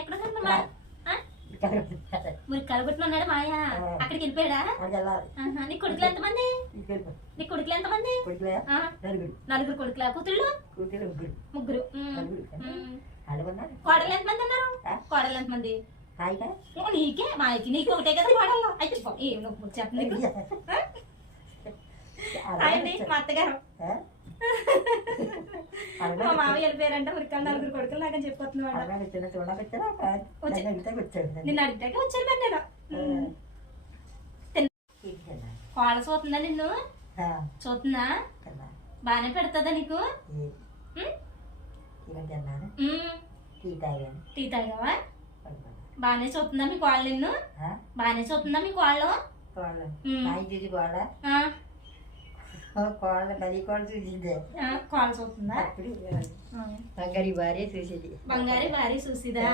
ఎక్కడ మా ఇక్కడ మురికాలు కొట్టున్నాడు మాయా? అక్కడికి వెళ్ళిపోయాడా? నీ కొడుకులు ఎంతమంది? నీ కొడుకులు ఎంతమంది? నలుగురు. కొడుకులా? కూతుళ్ళు? ముగ్గురు. కోడలు ఎంతమంది అన్నారు? కోడలు ఎంతమంది? నీకే? మాయకి నీకు ఒకటే కదా కోడలు. అయితే. ఏం నువ్వు చెప్పు నీకు. హాయ్ అండి మా అత్తగారు. మా మామయ్య వెళ్ళిపోయారంటే మురికాలు నలుగురు కొడుకులు నాకని చెప్పొస్తున్నాడు నిన్ను అడిగితే వచ్చాను మరి నేను. కోడ చూస్తుందా నిన్ను? చూస్తుందా బాగానే పెడుతుందా నీకు. టీ తాగావా. బాగానే చూస్తుందా మీ కోళ్ళు నిన్ను? బాగానే చూస్తుందా మీ కోళ్ళు? కోళ్ళ. కోళ్ళ బలి కోళ్ళ చూసిందే కోళ్ళు చూస్తుందా. బంగారి భార్య చూసేది. బంగారు భారీ చూసిదా.